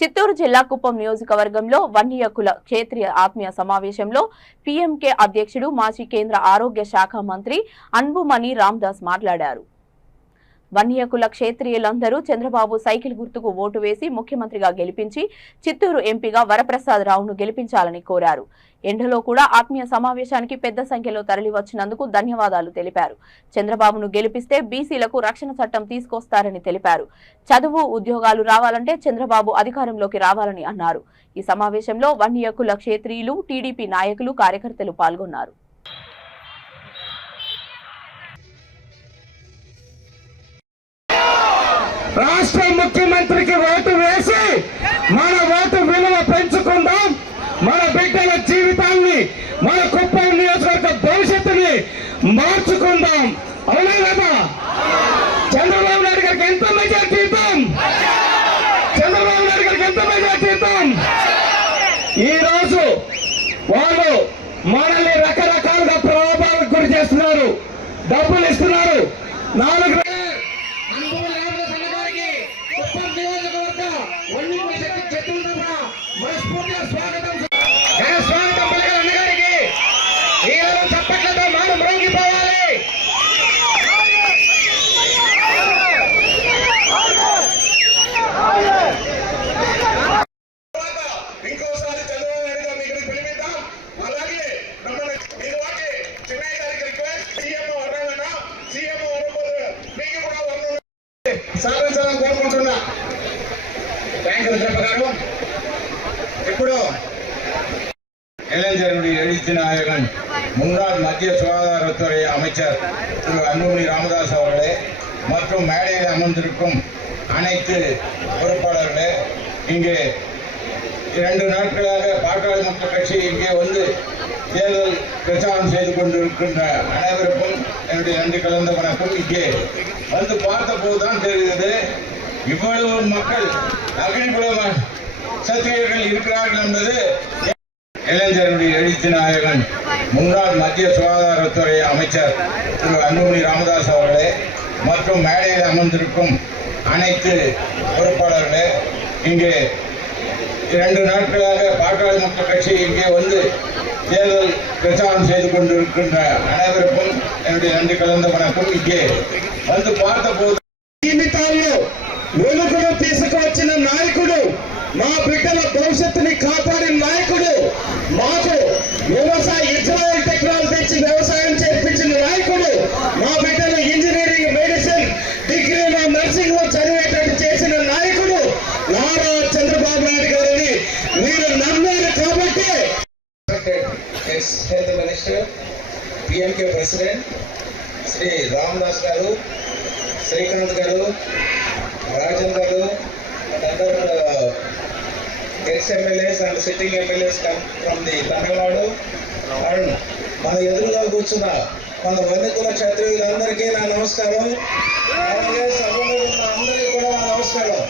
చిత్తూరు జిల్లా కుప్పం నియోజకవర్గంలో వన్య కుల క్షేత్రీయ ఆత్మీయ సమావేశంలో పీఎంకే అధ్యక్షుడు మాజీ కేంద్ర ఆరోగ్య శాఖ మంత్రి అన్బుమణి రామదాస్ మాట్లాడారు. వన్య కుల క్షేత్రీయులందరూ చంద్రబాబు సైకిల్ గుర్తుకు ఓటు వేసి ముఖ్యమంత్రిగా గెలిపించి చిత్తూరు ఎంపీగా వరప్రసాద్ రావును గెలిపించాలని కోరారు. ఎండలో కూడా ఆత్మీయ సమావేశానికి పెద్ద సంఖ్యలో తరలివచ్చినందుకు ధన్యవాదాలు తెలిపారు. చంద్రబాబును గెలిపిస్తే బీసీలకు రక్షణ చట్టం తీసుకొస్తారని తెలిపారు. చదువు ఉద్యోగాలు రావాలంటే చంద్రబాబు అధికారంలోకి రావాలని అన్నారు. ఈ సమావేశంలో వన్య కుల క్షేత్రీయులు, టీడీపీ నాయకులు, కార్యకర్తలు పాల్గొన్నారు. రాష్ట్ర ముఖ్యమంత్రికి ఓటు వేసి మన ఓటు విలువ పెంచుకుందాం. మన బిడ్డల జీవితాన్ని, మన కుప్పం నియోజకవర్గ భవిష్యత్తుని మార్చుకుందాం. అవునా కదా? చంద్రబాబు నాయుడు గారికి ఎంత మెజార్టీ ఇద్దాం? చంద్రబాబు నాయుడు గారికి ఎంత మెజార్టీ ఇద్దాం? ఈ రోజు వాళ్ళు మనల్ని రకరకాలుగా ప్రలోభాలకు గురి చేస్తున్నారు, డబ్బులు ఇస్తున్నారు. 4 స్వాగతం పలికిన అన్నగారికి ఈరోజు చప్పట్లతో మనం మ్రోగిపోవాలి. ఇంకోసారి చంద్రబాబు నాయుడు గారిని ఇక్కడికి పిలిపిద్దాం. అలాగే ఇదివాటి చెన్నై గారికి రిక్వెస్ట్, సీఎంఓ వర్ణన, సీఎంఓ వరపోదు మీకు కూడా వర్ణన సాధించాలని కోరుకుంటున్నా. థ్యాంక్ యూ రుద్రప్ప గారు. ఇప్పుడు இளைஞர்களுடைய எழுச்சி நாயகன் முன்னாள் மத்திய சுகாதாரத்துறை அமைச்சர் திரு அன்புமணி ராமதாஸ் அவர்களே மற்றும் மேடையில் அமர்ந்திருக்கும் அனைத்து பொறுப்பாளர்களே, இங்கே 2 நாட்களாக பாட்டாளி மக்கள் கட்சி இங்கே வந்து தேர்தல் பிரச்சாரம் செய்து கொண்டிருக்கின்ற அனைவருக்கும் என்னுடைய நன்றி கலந்த வணக்கம். இங்கே வந்து பார்த்த போதுதான் தெரிகிறது இவ்வளவு மக்கள் அக்னிகுல சத்திரியர்கள் இருக்கிறார்கள் என்பது. இளைஞர்களுடைய எழுச்சி நாயகன் முன்னாள் மத்திய சுகாதாரத்துறை அமைச்சர் திரு அன்புமணி ராமதாஸ் அவர்களே மற்றும் மேடையில் அமர்ந்திருக்கும் அனைத்து பொறுப்பாளர்களே, இங்கே 2 நாட்களாக பாட்டாளி மக்கள் கட்சி இங்கே வந்து தேர்தல் பிரச்சாரம் செய்து கொண்டிருக்கின்ற அனைவருக்கும் என்னுடைய நன்றி கலந்த வணக்கம். இங்கே வந்து பார்த்த போது జీవితాల్లో వెలుగును తీసుకువచ్చిన నాయకుడు, మా బిడ్డల భవిష్యత్తుని కాపాడిన నాయకుడు, మాకు ఇజ్రాయెల్ టెక్నాలజీ ఇచ్చి వ్యవసాయం చేర్పించిన నాయకుడు, మా బిడ్డలు ఇంజనీరింగ్, మెడిసిన్, డిగ్రీలో, నర్సింగ్ లో చదివేటట్టు చేసిన నాయకుడు నారా చంద్రబాబు నాయుడు గారిని మీరు నమ్మారు కాబట్టి ex health minister, PMK president Shri Ramadas గారు, శ్రీకాంత్ గారు, రాజన్ గారు, ex-MLAs and sitting MLAs come from the Tamil Nadu, and మన ఎదురుగా కూర్చున్న మన వన్యకుల క్షత్రియులందరికీ నా నమస్కారం. అలాగే సభలో ఉన్న అందరికీ కూడా నా నమస్కారం.